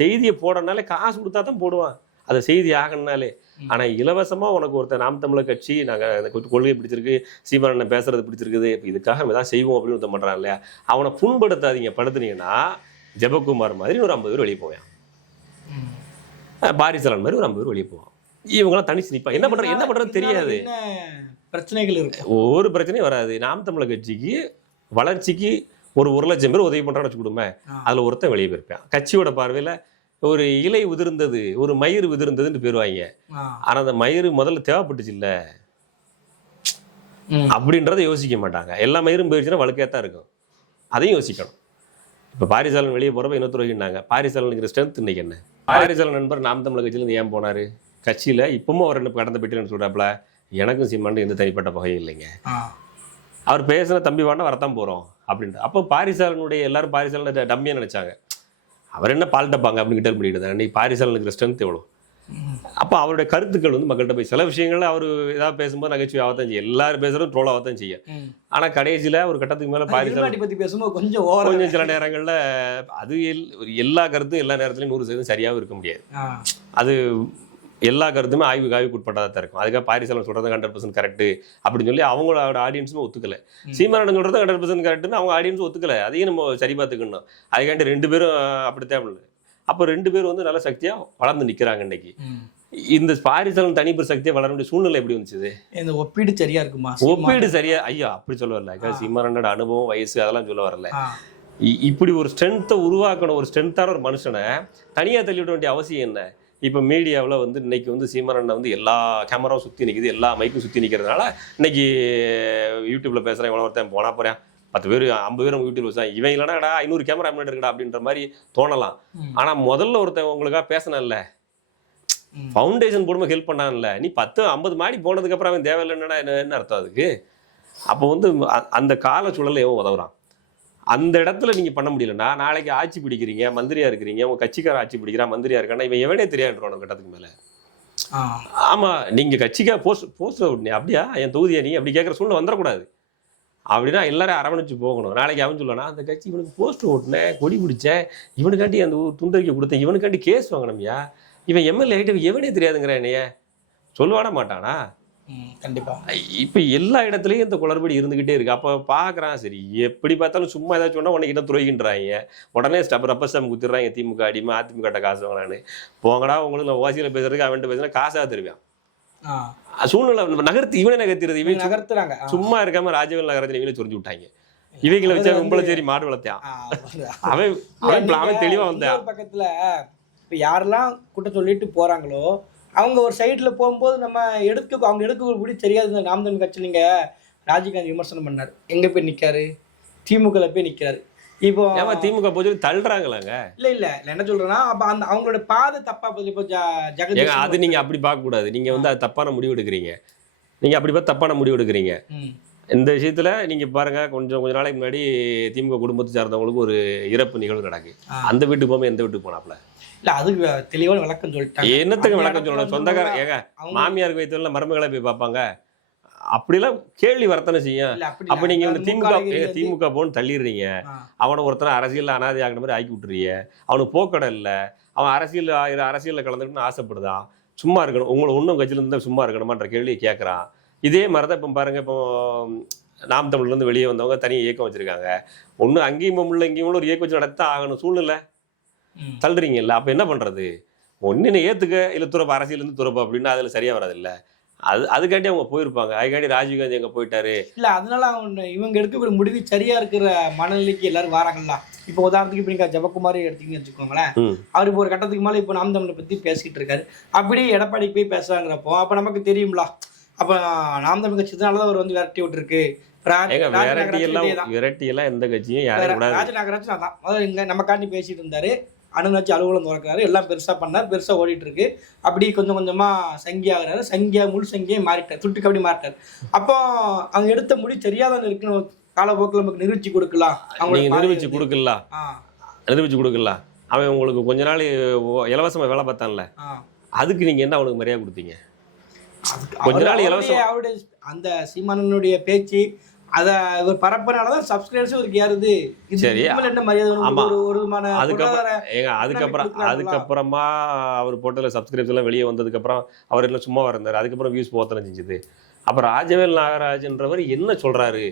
செய்தியை போடனாலே காசு கொடுத்தா தான் போடுவான். அதை செய்தி ஆகணும்னாலே. ஆனா இலவசமா உனக்கு ஒருத்தர் நாம் தமிழர் கட்சி நாங்க கொள்கை பிடிச்சிருக்கு, சீமானண்ணன் பேசுறது பிடிச்சிருக்குது, இப்போ இதுக்காக நம்ம ஏதாவது செய்வோம் அப்படின்னு ஒருத்தன் பண்றான் இல்லையா, அவனை புண்படுத்தாதீங்க. படுத்துனீங்கன்னா ஜெபக்குமார் மாதிரி ஒரு 50 பேர் வெளியே போவான், பாரிசலன் மாதிரி ஒரு 50 பேர் வெளியே போவான். இவங்கெல்லாம் தனிச்சு நிற்பாங்க. என்ன பண்றது தெரியாது. பிரச்சனைகள் இருக்கு. ஒரு பிரச்சனையும் வராது. நாம் தமிழர் கட்சிக்கு வளர்ச்சிக்கு ஒரு 1,00,000 பேர் உதவி பண்றான்னு வச்சுக்கிடுமே, அதுல ஒருத்தன் வெளியே போயிருப்பான். கட்சியோட பார்வையில ஒரு இலை உதிர்ந்தது, ஒரு மயிர் உதிர்ந்ததுன்னு போயிருவாங்க. ஆனா அந்த மயிர் முதல்ல தேவைப்பட்டுச்சு இல்ல அப்படின்றத யோசிக்க மாட்டாங்க. எல்லா மயிரும் போயிடுச்சுன்னா வழுக்கையாத்தான் இருக்கும், அதையும் யோசிக்கணும். இப்ப பாரிசாலன் வெளியே போறப்ப இன்னொரு துறையினாங்க. பாரிசாலனுங்கிற ஸ்ட்ரென்த் இன்னைக்கு என்ன? பாரிசாலன் நண்பர் நாம் தமிழர் கட்சியில ஏன் போனாரு? கட்சியில இப்பவும் அவர் கடந்த பெட்டிலன்னு சொல்றாப்புல, எனக்கும் சீமானுக்கும் எந்த தனிப்பட்ட பகையும் இல்லைங்க, அவர் பேசுன தம்பி வாண்டா வரத்தான் போறோம் அப்படின்ட்டு. அப்போ பாரிசாலனுடைய எல்லாரும் பாரிசாலனை டம்மியா நினைச்சாங்க. அவர் என்ன பால் டப்பாங்க அப்படின்னு கிட்ட பண்ணிட்டு இன்னைக்கு பாரிசாலனுக்கு ஸ்ட்ரென்த் எவ்வளோ. அப்போ அவருடைய கருத்துக்கள் வந்து மக்கள்கிட்ட போய் சில விஷயங்கள்ல அவர் ஏதாவது பேசும்போது நகைச்சுவை ஆகத்தான் செய்யும், எல்லாரும் பேசுறதும் ட்ரோல் ஆகத்தான் செய்யும். ஆனா கடைசியில ஒரு கட்டத்துக்கு மேல பாரிசாலன் பத்தி பேசும்போது கொஞ்சம் சில நேரங்கள்ல அது எல்லா கருத்தும் எல்லா நேரத்திலையும் 100% சரியாகவும் இருக்க முடியாது. அது எல்லா கருத்துமே ஆய்வுக்கு உட்பட்டதாக தான் இருக்கும். அதுக்காக பாரிசாலன் சொல்றது 100% கரெக்ட் அப்படின்னு சொல்லி அவங்களோட ஆடியன்ஸுமே ஒத்துக்கல. சீமானன் சொல்றது 100% கரெக்ட்னு அவங்க ஆடியன்ஸ் ஒத்துக்கல. அதையும் நம்ம சரி பார்த்துக்கணும். அதுக்காண்டி 2 பேரும் அப்படித்தான். அப்போ 2 பேரும் வந்து நல்ல சக்தியா வளர்ந்து நிக்கிறாங்க. இன்னைக்கு இந்த பாரிசாலன் தனிப்பெரு சக்தியா வளர வேண்டிய சூழ்நிலை எப்படி வந்துச்சு? இந்த ஒப்பீடு சரியா இருக்குமா? ஒப்பீடு சரியா? ஐயா அப்படி சொல்ல வரல. சீமானனோட அனுபவம், வயசு அதெல்லாம் சொல்ல வரல. இப்படி ஒரு ஸ்ட்ரென்த்தை உருவாக்கணும். ஒரு ஸ்ட்ரென்த்தான ஒரு மனுஷனை தனியா தள்ளிவிட வேண்டிய அவசியம் என்ன? இப்போ மீடியாவில் வந்து இன்னைக்கு வந்து சீமானண்ணை வந்து எல்லா கேமராவும் சுற்றி நிற்குது, எல்லா மைக்கும் சுற்றி நிற்கிறதுனால இன்னைக்கு யூடியூப்ல பேசுகிறேன், இவ்வளோ ஒருத்தன் போனா போகிறேன் 10 பேர் 50 பேர் அவங்க யூடியூப்ல வச்சா இவன் இல்லைனாடா 500 கேமரா முன்னாடி இருக்கடா அப்படின்ற மாதிரி தோணலாம். ஆனால் முதல்ல ஒருத்தன் உங்களுக்காக பேசினல்ல, ஃபவுண்டேஷன் போடும்போது ஹெல்ப் பண்ணான்ல, நீ 10-50 மாடி போனதுக்கப்புறம் அவன் தேவையில்லைன்னா என்ன அர்த்தம் அதுக்கு? அப்போ வந்து அந்த கால சூழலை எவன் உதவுறான். அந்த இடத்துல நீங்க பண்ண முடியலன்னா நாளைக்கு ஆட்சி பிடிக்கிறீங்க, மந்திரியா இருக்கிறீங்க, உங்க கட்சிக்கார ஆட்சி பிடிக்கிறா, மந்திரியா இருக்கான்னா இவன் எவனே தெரியாதுன்றோம் கட்டத்துக்கு மேல. ஆமா, நீங்க கட்சிக்காக போஸ்ட் விட்டீங்க, அப்படியா என் தொகுதியா நீ அப்படி கேட்குற சூழ்நிலை வந்துடக்கூடாது. அப்படின்னா எல்லாரும் அரவணைச்சு போகணும். நாளைக்கு அவன் சொல்லனா அந்த கட்சி இவனுக்கு போஸ்ட் ஓட்டினேன், கொடி பிடிச்சேன், இவனுக்காண்டி அந்த துண்டறிக்கை கொடுத்தேன், இவனுக்காண்டி கேஸ் வாங்கணும்யா, இவன் எம்எல்ஏ ஆகிட்டு எவனே தெரியாதுங்கிற என்னைய சொல்லுவாட மாட்டானா? கண்டிப்பா. இப்ப எல்லா இடத்துலயும் இந்த குளறுபடி இருந்துகிட்டே இருக்கு. அப்ப பாக்குறான், சரி எப்படி பார்த்தாலும் சும்மா ஏதாச்சும் சொன்னா உனக்கு என்ன துறைகின்றாங்க, உடனே ரப்பர் ஸ்டாம்ப் குத்திடுறாங்க. திமுக அடிமை, அதிமுக காசு வாங்கலான்னு. போங்கடா, உங்களுக்கு நான் ஓசியில பேசுறதுக்கு அவன்ட்டு பேசுனா காசா தருவான். சூழ்நிலை நகர்த்தி இவனே நகர்த்திடுறது. இவன் நகர்த்துறாங்க. சும்மா இருக்காம ராஜவேல் நகரத்துல இவங்களே சொரிஞ்சு விட்டாங்க. இவங்களை வச்சா கும்பல சரி மாடு வளர்த்தான். அவன் தெளிவா வந்தான். பக்கத்துல இப்ப யாரெல்லாம் கூட்டம் சொல்லிட்டு போறாங்களோ அவங்க ஒரு சைட்ல போகும்போது நம்ம அவங்க எடுக்கக்கூடிய தெரியாது. நாம் தமிழர் கட்சி நீங்க ராஜீவ்காந்தி விமர்சனம் பண்ணாரு, எங்க போய் நிக்காரு? திமுக போய் நிக்கிறாரு. இப்போ திமுக போய் தள்ளுறாங்களாங்க. இல்ல என்ன சொல்றேன்னா, அப்ப அந்த அவங்களோட பாதை தப்பா போகுது. இப்போ ஜெகதீஷ் அது நீங்க அப்படி பார்க்க கூடாது. நீங்க வந்து அது தப்பான முடிவு எடுக்கிறீங்க. நீங்க அப்படி பார்த்து தப்பான முடிவு எடுக்கிறீங்க. இந்த விஷயத்துல நீங்க பாருங்க, கொஞ்ச நாளைக்கு முன்னாடி திமுக குடும்பத்தை சார்ந்தவங்களுக்கு ஒரு இறப்பு நிகழ்வு நடக்கு. அந்த வீட்டுக்கு போகாம எந்த வீட்டுக்கு போனாப்ல? இல்ல அதுக்கு தெளிவான விளக்கம் சொல்லிட்டாங்க. என்னத்துக்கு விளக்கம் சொல்லணும்? சொந்தக்கார ஏங்க மாமியாருக்கு வைத்தவங்கள மருமகளை போய் பார்ப்பாங்க, அப்படிலாம் கேள்வி வர்த்தனை செய்யும். அப்ப நீங்க திமுக போன்னு தள்ளிடுறீங்க. அவனை ஒருத்தனை அரசியல் அனாதை ஆகிற மாதிரி ஆக்கி விட்டுறீங்க. அவனுக்கு போக்கடை இல்லை, அவன் அரசியல்ல கலந்துக்கணும்னு ஆசைப்படுதான். சும்மா இருக்கணும், உங்களை ஒன்றும் கட்சியில இருந்தா சும்மா இருக்கணுமான்ற கேள்வியை கேட்கறான். இதே மாதிரிதான் இப்போ பாருங்க, இப்போ நாம் தமிழ்ல இருந்து வெளியே வந்தவங்க தனி இயக்கம் வச்சிருக்காங்க. ஒண்ணு அங்கேயும் உள்ள இங்கேயும் ஒரு இயக்கம் வச்சு நடத்த ஆகணும். சூழ்நிலை தள்ளுறீங்கல்ல, அப்ப என்ன பண்றது? ஒன்னு ஏத்துக்க, இல்ல துறப்பு, அரசியல் இருந்து துறப்பு அப்படின்னா அதுல சரியா வராது இல்ல. அதுக்காண்டி அவங்க போயிருப்பாங்க. அதுக்காண்டி ராஜீவ்காந்தி எங்க போயிட்டாரு இல்ல, அதனால இவங்க எடுக்கக்கூடிய முடிவு சரியா இருக்கிற மனநிலைக்கு எல்லாரும் வராங்களா? இப்போ உதாரணத்துக்கு இப்ப நீங்க ஜெபக்குமாரி எடுத்தீங்கன்னு வச்சுக்கோங்களேன். அவரு இப்போ ஒரு கட்டத்துக்கு மேல இப்போ நாம் தமிழை பத்தி பேசிட்டு இருக்காரு. அப்படியே எடப்பாடிக்கு போய் பேசுறாங்கிறப்போ அப்ப நமக்கு தெரியுங்களா, அப்ப நாம் தமிழ் கட்சி தான் அவர் வந்து விரட்டி விட்டுருக்கு. விரட்டி எல்லாம் எந்த கட்சியும் ராஜநகராட்சி அதான் முதல்ல நம்ம காண்டி பேசிட்டு இருந்தாரு. அணுநாச்சி அலுவலகம் திறக்கிறாரு, எல்லாம் பெருசா பண்ணார், பெருசா ஓடிட்டு இருக்கு. அப்படி கொஞ்சம் கொஞ்சமா சங்கி ஆகுறாரு, முழு சங்கியை மாறிட்டார், துட்டு கபடி மாறிட்டார். அப்போ அவங்க எடுத்த முடிவு தெரியாதான் இருக்குன்னு காலப்போக்கில் நமக்கு நிரூபிச்சு கொடுக்கலாம். நிரூபிச்சு கொடுக்கலாம். அவன் உங்களுக்கு கொஞ்ச நாள் இலவசமா வேலை பார்த்தான்ல, அதுக்கு நீங்க என்ன அவனுக்கு மரியாதை கொடுத்தீங்க? கொஞ்ச நாள் இலவசம். அவருடைய அந்த சீமானனுடைய பேச்சு, அத இவர் பரப்புறனாலதான் சப்ஸ்கிரைபர்ஸ் இவருக்கு ஏறுது. சரி. என்ன மரியாதை ஒரு அதுக்கப்புறமா அவர் போட்டதுல சப்ஸ்கிரைப்ஸ் எல்லாம் வெளியே வந்ததுக்கு அப்புறம் அவர் எல்லாம் சும்மா இருந்தாரு. அதுக்கப்புறம் வியூஸ் போத்தனம் செஞ்சது. அப்புறம் ராஜவேல் நாகராஜன்றவர் என்ன சொல்றாரு?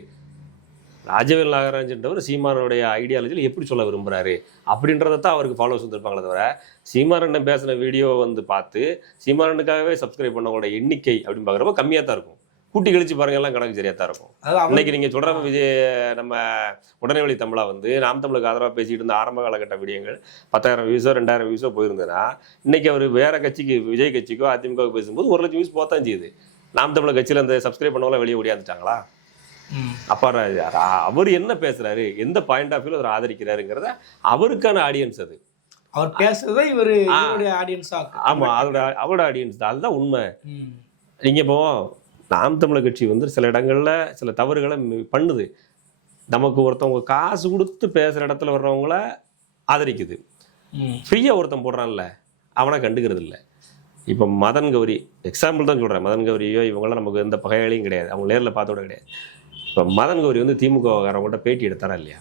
ராஜவேல் நாகராஜன்றவர் சீமானுடைய ஐடியாலஜியில் எப்படி சொல்ல விரும்புறாரு அப்படின்றதான் அவருக்கு ஃபாலோவர்ஸ் வந்துருப்பாங்களே தவிர சீமானன் பேசின வீடியோ பார்த்து சீமானனுக்காகவே சப்ஸ்கிரைப் பண்ணவங்களோட எண்ணிக்கை அப்படின்னு பார்க்குறப்ப கம்மியாக தான் இருக்கும். கூட்டி கழிச்சு பாருங்க எல்லாம் கணக்கு சரியா தான் இருக்கும். இன்னைக்கு நீங்க சொல்ற விஜய் நம்ம உடனே தமிழா நாம் தமிழுக்கு ஆதரவாக பேசிட்டு இருந்த ஆரம்ப காலகட்ட வீடியோங்கள் 10,000 வியூஸோ 2,000 வியூஸோ போயிருந்ததுன்னா இன்னைக்கு அவர் வேற கட்சிக்கு விஜய் கட்சிக்கோ அதிமுக பேசும்போது 1 லட்சம் வியூஸ் போத்தான் செய்யுது. நாம் தமிழர் கட்சியில அந்த சப்ஸ்கிரைப் பண்ணவங்கள வெளியே ஓடியாந்துட்டாங்களா? அப்ப அவர் என்ன பேசுறாரு, எந்த பாயிண்ட் ஆஃப் வியூல அவர் ஆதரிக்கிறாருங்கிறத அவருக்கான ஆடியன்ஸ் அது. அவர் பேசுறத இவரு ஆடியன்ஸா. ஆமா, அவரோட ஆடியன்ஸ் தான். அதுதான் உண்மை. நீங்க இப்போ நாம் தமிழர் கட்சி சில இடங்கள்ல சில தவறுகளை பண்ணுது. நமக்கு ஒருத்தவங்க காசு கொடுத்து பேசுற இடத்துல வர்றவங்கள ஆதரிக்குது. ஃப்ரீயா ஒருத்தன் போடுறான்ல அவனை கண்டுக்கிறது இல்லை. இப்போ மதன் கௌரி எக்ஸாம்பிள் தான் சொல்றேன். மதன் கௌரியோ இவங்களாம் நமக்கு எந்த பகையாளியும் கிடையாது, அவங்க நேரில் பார்த்தோட கிடையாது. இப்போ மதன் கௌரி திமுக அவங்கள்ட்ட பேட்டி எடுத்தாரா இல்லையா?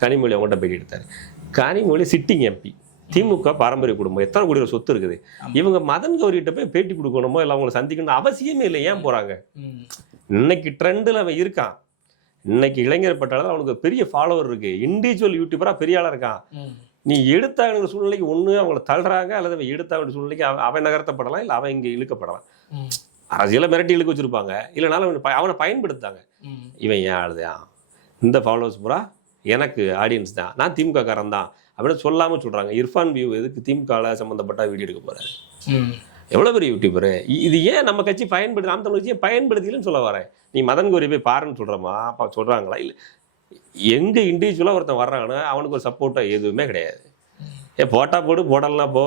கனிமொழி அவங்கள்ட்ட பேட்டி எடுத்தாரு. கனிமொழி சிட்டிங் எம்பி, திமுக பாரம்பரிய குடும்பம், எத்தனை கோடி சொத்து இருக்குது. இவங்க மதன் கௌரிகிட்ட போய் பேட்டி கொடுக்கணுமோ இல்லை அவங்களை சந்திக்கணும் அவசியமே இல்லை. ஏன் போறாங்க? இன்னைக்கு ட்ரெண்டில் அவன் இருக்கான். இன்னைக்கு இளைஞர் பட்டாளர் அவனுக்கு பெரிய ஃபாலோவர் இருக்கு, இண்டிவிஜுவல் யூடியூபரா பெரிய ஆளா இருக்கான். நீ எடுத்தாங்க சூழ்நிலைக்கு ஒண்ணு அவங்கள தள்ளுறாங்க, அல்லது எடுத்தாங்க சூழ்நிலைக்கு அவன் நகர்த்தப்படலாம், இல்லை அவன் இங்க இழுக்கப்படலாம். அரசியல மிரட்டி இழுக்க வச்சிருப்பாங்க, இல்லைனாலும் அவனை பயன்படுத்தாங்க. இவன் ஏன் ஆளுதா, இந்த ஃபாலோவர்ஸ் பூரா எனக்கு ஆடியன்ஸ் தான், நான் திமுக காரன் தான் அப்படின்னு சொல்லாம சொல்றாங்க. இர்ஃபான் வியூ எதுக்கு திமுக சம்பந்தப்பட்ட வீடியோ எடுக்க போறாரு? எவ்வளவு பெரிய யூடியூபரு. இது ஏன் நம்ம கட்சி பயன்படுத்தி நாம் தமிழ் கட்சியை பயன்படுத்திக்கலன்னு சொல்ல வரேன். நீ மதன் கௌரி போய் பாருன்னு சொல்றமா சொல்றாங்களா? இல்லை, எங்க இண்டிவிஜுவலா ஒருத்தன் வர்றாங்கன்னா அவனுக்கு ஒரு சப்போர்ட்டா எதுவுமே கிடையாது. போட்டா போடு, போடலாம் போ,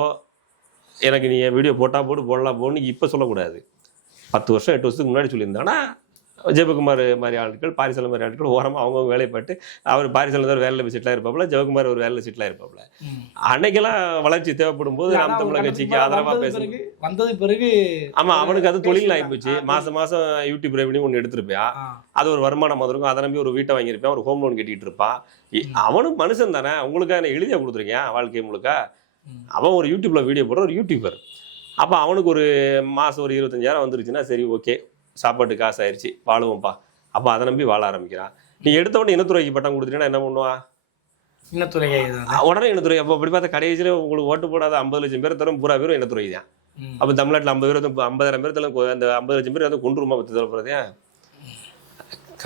எனக்கு நீ வீடியோ போட்டா போடு, போடலாம் போன்னு இப்ப சொல்லக்கூடாது. 10 வருஷம் 8 வருஷத்துக்கு முன்னாடி சொல்லியிருந்தாங்கன்னா ஜெயக்குமார் மாதிரி ஆட்கள், பாரிசாலன் மாதிரி ஆட்கள் ஓரமாக அவங்கவுங்க வேலையை பட்டு அவர் பாரிசாலன் ஒரு வேலையில் செட்டிலாக இருப்பாப்புல, ஜெயக்குமார் ஒரு வேலையில் செட்டிலாக இருப்பாப்புல. அன்னைக்கெல்லாம் வளர்ச்சி தேவைப்படும் போது நாம் தமிழர் கட்சிக்கு ஆதரவாக பேசுறது வந்தது பிறகு ஆமா அவனுக்கு அது தொழில் ஆகிப்போச்சு. மாசம் யூடியூப் ரெவன்யூ ஒன்று எடுத்திருப்பான், அது ஒரு வருமானம் வந்திருக்கும், அதை நம்பி ஒரு வீட்டை வாங்கியிருப்பான், ஒரு ஹோம் லோன் கட்டிட்டு இருப்பான். அவனும் மனுஷன் தானே, உங்களுக்காக எழுதியா கொடுத்துருக்கேன் வாழ்க்கை முழுக்க. அவன் ஒரு யூடியூப்ல வீடியோ போடுற ஒரு யூடியூபர். அப்போ அவனுக்கு ஒரு மாதம் ஒரு 25,000 வந்துருச்சுன்னா சரி ஓகே, சாப்பாட்டு காசு ஆயிடுச்சு, வாழுவோம்ப்பா. அப்போ அதை நம்பி வாழ ஆரம்பிக்கிறான். நீ எடுத்த உடனே இனத்துறைக்கு பட்டம் கொடுத்துட்டீங்கன்னா என்ன பண்ணுவான்? இனத்துறை உடனே இனத்துறை. அப்போ அப்படி பார்த்தா கடைசியில் உங்களுக்கு ஓட்டு போடாத 50 லட்சம் பேர் தரும் பூரா பேரும் இனத்துறை தான். அப்போ தமிழ்நாட்டில் 50,000 பேர் அந்த 50 லட்சம் பேர் கொண்டுருமா பற்றி தரப்படுறதே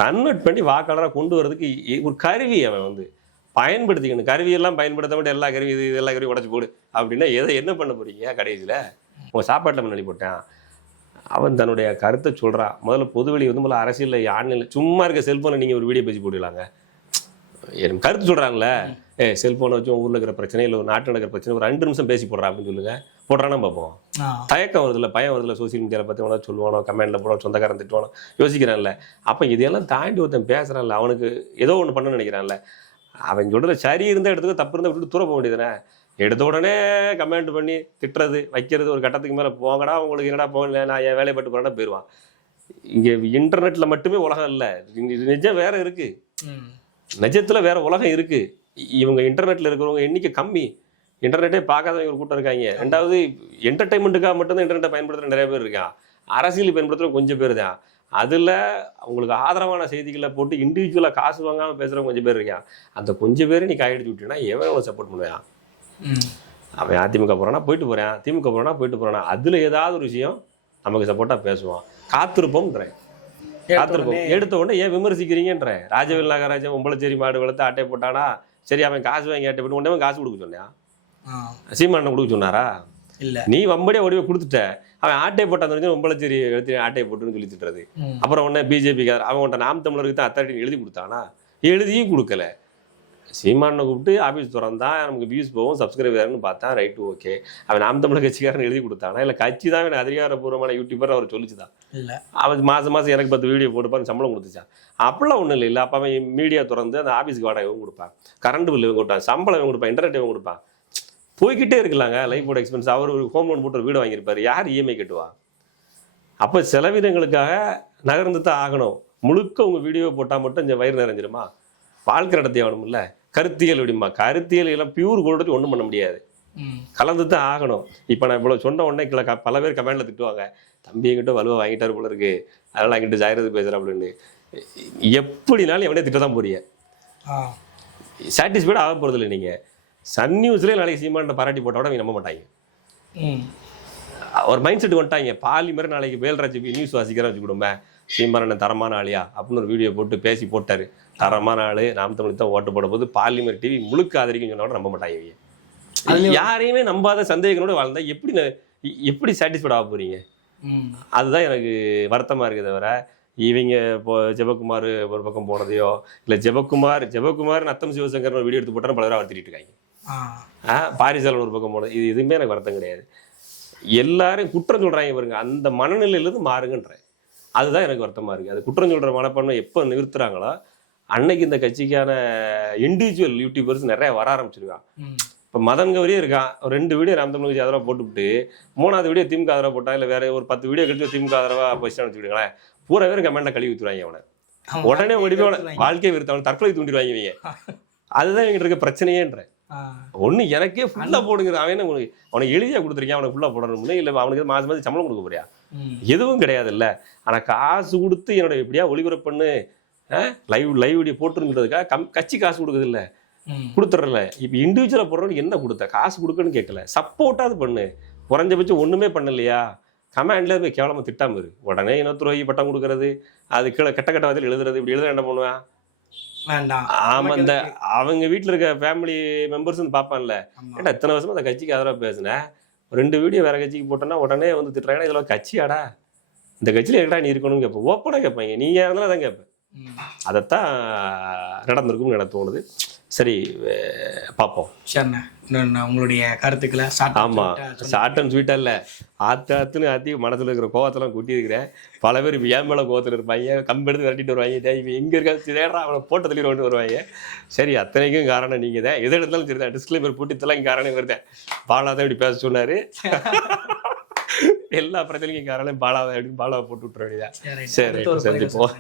கன்வெர்ட் பண்ணி வாக்காளராக கொண்டு வரதுக்கு ஒரு கருவி அவன் பயன்படுத்திக்கணும். கருவியெல்லாம் பயன்படுத்த மட்டும் எல்லா கருவி எல்லா கருவியும் உடச்சி போடு அப்படின்னா என்ன பண்ண போறீங்க? கடைசியில் உங்கள் சாப்பாட்டில் முன்னாடி போட்டேன். அவன் தன்னுடைய கருத்தை சொல்கிறான். முதல்ல பொதுவெளி முதல்ல அரசியலில் ஆன்லைனில் சும்மா இருக்க செல்ஃபோனை நீங்கள் ஒரு வீடியோ பேசி போட்டுக்கலாங்க. கருத்து சொல்கிறாங்களே, செல்ஃபோனை வச்சு ஊரில் இருக்கிற பிரச்சனை இல்லை ஒரு நாட்டில் நடக்கிற பிரச்சனை ஒரு 2 நிமிஷம் பேசி போடுறான் அப்படின்னு சொல்லுங்க. போடுறானா பார்ப்போம். தயக்கம் வருதில்ல, பயம் வருதில்ல, சோசியல் மீடியாவில் பற்றி சொல்லுவானோ, கமெண்ட்டில் போடுவோம், சொந்தக்காரன் திட்டுவானோ, யோசிக்கிறான்ல. அப்போ இதெல்லாம் தாண்டி ஒருத்தன் பேசுகிறான்ல, அவனுக்கு ஏதோ ஒன்று பண்ணணும்னு நினைக்கிறான்ல. அவன் சொல்கிற சரி இருந்தால் எடுத்துக்க, தப்பு இருந்தால் விட்டு தூர போக வேண்டியதுனே. எடுத்த உடனே கமெண்ட் பண்ணி திட்டுறது வைக்கிறது ஒரு கட்டத்துக்கு மேலே போங்கடா உங்களுக்கு என்னடா போகல, நான் என் வேலையை பட்டு போறேன்னா போயிடுவான். இங்கே இன்டர்நெட்டில் மட்டுமே உலகம் இல்லை, நிஜம் வேற இருக்கு. நிஜத்தில் வேற உலகம் இருக்கு. இவங்க இன்டர்நெட்டில் இருக்கிறவங்க எண்ணிக்கை கம்மி, இன்டர்நெட்டே பார்க்காதவங்க ஒரு கூட்டம் இருக்காங்க. ரெண்டாவது என்டர்டைன்மெண்ட்டுக்காக மட்டும்தான் இன்டர்நெட்டை பயன்படுத்துகிற நிறைய பேர் இருக்கான். அரசியல் பயன்படுத்துகிற கொஞ்சம் பேர் தான். அதில் அவங்களுக்கு ஆதரவான செய்திகளை போட்டு இண்டிவிஜுவலாக காசு வாங்காமல் பேசுகிறவங்க கொஞ்சம் பேர் இருக்கான். அந்த கொஞ்சம் பேர் நீ கையெடுத்து விட்டீங்கன்னா எவன் அவனை சப்போர்ட் பண்ணுவான்? அவன் அதிமுக போகிறானா போயிட்டு போகிறான், திமுக போகிறானா போயிட்டு போகிறானா, அதில் ஏதாவது ஒரு விஷயம் நமக்கு சப்போர்ட்டாக பேசுவான். காத்திருப்போம்ன்றேன், காத்திருப்போம். எடுத்த உடனே ஏன் விமர்சிக்கிறீங்கன்றேன். ராஜவேல் நாகராஜன் ஒம்பளச்சேரி மாடு வளர்த்து ஆட்டை போட்டானா, சரி அவன் காசு வாங்கி ஆட்டை போட்டு உடனே காசு கொடுக்க சொன்னான். சீமானன் கொடுக்க சொன்னாரா? இல்லை, நீ வம்படியே ஓடிவே கொடுத்துட்ட. அவன் ஆட்டை போட்டான் ஒம்பளச்சேரி எழுதி ஆட்டை போட்டுன்னு சொல்லி திட்டுறது. அப்புறம் உடனே பிஜேபிக்கு அவன் நாம் தமிழருக்கு தான் அத்தாரிட்டி எழுதி கொடுத்தானா? எழுதியும் கொடுக்கல. சீமானை கூப்பிட்டு ஆஃபீஸ் திறந்தான், நமக்கு வியூஸ் போகும், சப்ஸ்கிரைப் ஆகுன்னு பார்த்தா, ரைட்டு ஓகே. அவன் நாம் தமிழர் கட்சிக்காரன் எழுதி கொடுத்தானா? இல்லை கட்சி தான் அவன் அதிகாரப்பூர்வமான யூடியூபர் அவர் சொல்லிச்சுதான். இல்லை, அவன் மாதம் எனக்கு 10 வீடியோ போட்டுப்பான்னு சம்பளம் கொடுத்துச்சான். அப்படிலாம் ஒன்றும் இல்லை. இல்லை, அப்போ அவன் மீடியா திறந்து அந்த ஆஃபீஸ்க்கு வாடகை இவங்க கொடுப்பான், கரண்ட் பில் இவங்க கொடுப்பான், சம்பளம் இவங்க கொடுப்பான், இன்டர்நெட் இவங்க கொடுப்பான். போய்கிட்டே இருக்கலாங்க. லைஃபோட எக்ஸ்பென்ஸ். அவர் ஒரு ஹோம் லோன் போட்டு ஒரு வீடு வாங்கியிருப்பார், யார் இஎம்ஐ கட்டுவா? அப்போ செலவினங்களுக்காக நகர்ந்து தான் ஆகணும். முழுக்க உங்கள் வீடியோ போட்டால் மட்டும் இந்த வயிறு நிறைஞ்சிருமா? வாழ்க்கை நடத்தி ஆகணும்ல. கருத்தியல் அப்படிமா, கருத்தியல் எல்லாம் பியூர் கொடுத்து ஒன்றும் பண்ண முடியாது, கலந்து தான் ஆகணும். இப்போ நான் இவ்வளோ சொன்ன உடனே பல பேர் கமெண்ட்ல திட்டுவாங்க, தம்பி என்கிட்ட வலுவை வாங்கிட்டாரு போல இருக்கு, அதனால என்கிட்ட ஜாயிரது பேசுகிறேன் அப்படின்னு. எப்படினாலும் எவனே திட்ட தான் போறீங்க, சாட்டிஸ்ஃபைட் ஆக போகிறது இல்லை. நீங்கள் சன் நியூஸ்லேயே நாளைக்கு சீமான்ட்ட பாராட்டி போட்டால் கூட அவங்க நம்ப மாட்டாங்க. ஒரு மைண்ட் செட் வந்துட்டாங்க. பாலி மாதிரி நாளைக்கு வேல்ராஜ் நியூஸ் வாசிக்கிறேன் வச்சுக்கிடுமே, சீமான் தரமான ஆளியா அப்படின்னு ஒரு வீடியோ போட்டு பேசி போட்டாரு, தரமான ஆளு, நாம் தமிழ் தான் ஓட்டு போட போது பாலிமர் டிவி முழுக்க ஆதரிக்கும் சொன்னா நம்ப மாட்டாங்க. யாரையுமே நம்பாத சந்தேகங்களோட வாழ்ந்தா எப்படி சாட்டிஸ்ஃபைட் ஆக போறீங்க? அதுதான் எனக்கு வருத்தமா இருக்குது. தவிர இவங்க இப்போ ஜெபக்குமார் ஒரு பக்கம் போனதையோ இல்லை ஜெபக்குமார் நத்தம் சிவசங்கர் ஒரு வீடியோ எடுத்து போட்டாலும் பல பேர் அவர் திட்டிட்டு இருக்காங்க. பாரிசாலன் ஒரு பக்கம் போனது, இது எதுவுமே எனக்கு வருத்தம் கிடையாது. எல்லாரும் குற்றம் சொல்றாங்க பாருங்க, அந்த மனநிலையிலிருந்து மாறுங்கன்றேன். அதுதான் எனக்கு வருத்தமா இருக்கு. அது குற்றம் சொல்ற மனப்பான்மை எப்போ நிறுத்துறாங்களோ அன்னைக்கு இந்த கட்சிக்கான இண்டிவிஜுவல் யூடியூபர்ஸ் நிறைய வர ஆரம்பிச்சிருக்கான். இப்போ மதன் கௌரியே இருக்கான், ஒரு 2 வீடியோ நாம் தமிழ் கட்சி ஆதரவாக போட்டுவிட்டு 3வது வீடியோ திமுக ஆதரவாக போட்டா, இல்லை வேற ஒரு 10 வீடியோ கழிச்சு திமுக ஆதரவாக போயிட்டான்னு வச்சுக்கிடுங்களேன், பூரா பேர் கமெண்ட்ல கழுவி ஊற்றுவாங்க அவனை. உடனே வாழ்க்கையை விருத்தவனை தற்கொலை தூண்டிடுவாங்க இவங்க. அதுதான் எங்கிட்ட இருக்க பிரச்சனையேன்ற. ஒண்ணு எனக்கே ஃபுல்லா போடுங்கிற, அவன் அவனுக்கு எழுதியா கொடுத்துருக்கேன், அவனுக்கு ஃபுல்லா போடணும்னு, இல்லை அவனுக்கு மாதம் சம்பளம் கொடுக்க போறியா? எதுவும் கிடையாது இல்ல. ஆனா காசு கொடுத்து என்னோட எப்படியா ஒளிபரப்பு பண்ணு, லைவ் வீடியோ போட்டுருங்கிறதுக்காக கட்சி காசு கொடுக்குது இல்ல, கொடுத்துட்றல. இப்போ இண்டிவிஜுவலா போடுறோன்னு என்ன கொடுத்த காசு கொடுக்கணும்னு கேட்கல, சப்போர்ட்டாவது பண்ணு. குறைஞ்சபட்சம் ஒண்ணுமே பண்ணலையா, கமெண்ட்ல போய் கேவலமா திட்டாம இரு. உடனே இனத்துறை பட்டம் கொடுக்கறது, அது கீழே கெட்ட வார்த்தையில் எழுதுறது, இப்படி எழுத என்ன பண்ணுவேன்? ஆமா, இந்த அவங்க வீட்டுல இருக்க ஃபேமிலி மெம்பர்ஸ் வந்து பாப்பான்ல, ஏன்டா இத்தனை வருஷமா அந்த கட்சிக்கு ஆதரவா பேசுனேன், 2 வீடியோ வேற கட்சிக்கு போட்டோன்னா உடனே வந்து திட்டுறாங்க, இதெல்லாம் கட்சியாடா, இந்த கட்சியில எங்கடா நீ இருக்கணும்னு கேட்பேன். ஓப்பனா கேட்பாங்க, நீங்க இருந்தாலும் அதான் கேட்பேன். அதைத்தான் நடந்திருக்கும்னு எனக்கு தோணுது. சரி, பார்ப்போம். சரிண்ணா, உங்களுடைய கருத்துக்களை ஆமா ஷார்ட் அண்ட் ஸ்வீட்டா இல்லை, ஆத்துன்னு ஆத்தி மனசுல இருக்கிற கோவத்தெல்லாம் கூட்டி இருக்கிறேன். பல பேர் இப்போ ஏன் மேலே கோவத்தில் இருப்பாங்க, கம்பெடுத்து விரட்டிட்டு வருவாங்க, இவன் எங்கே இருக்காது தேடுறா அவனை போட்ட தள்ளி கொண்டு வருவாங்க. சரி, அத்தனைக்கும் காரணம் நீங்கள் தான், எது எடுத்தாலும் சரி தான், டிஸ்கிளைமர் போட்டு இதெல்லாம் காரணம் வருதேன். பாலா தான் இப்படி பேச சொன்னாரு, எல்லா பிரச்சனைக்கும் காரணம் பாலாவை அப்படின்னு பாலாவை போட்டு விட்டுற வேண்டியதான். சரி, சந்திப்போம்.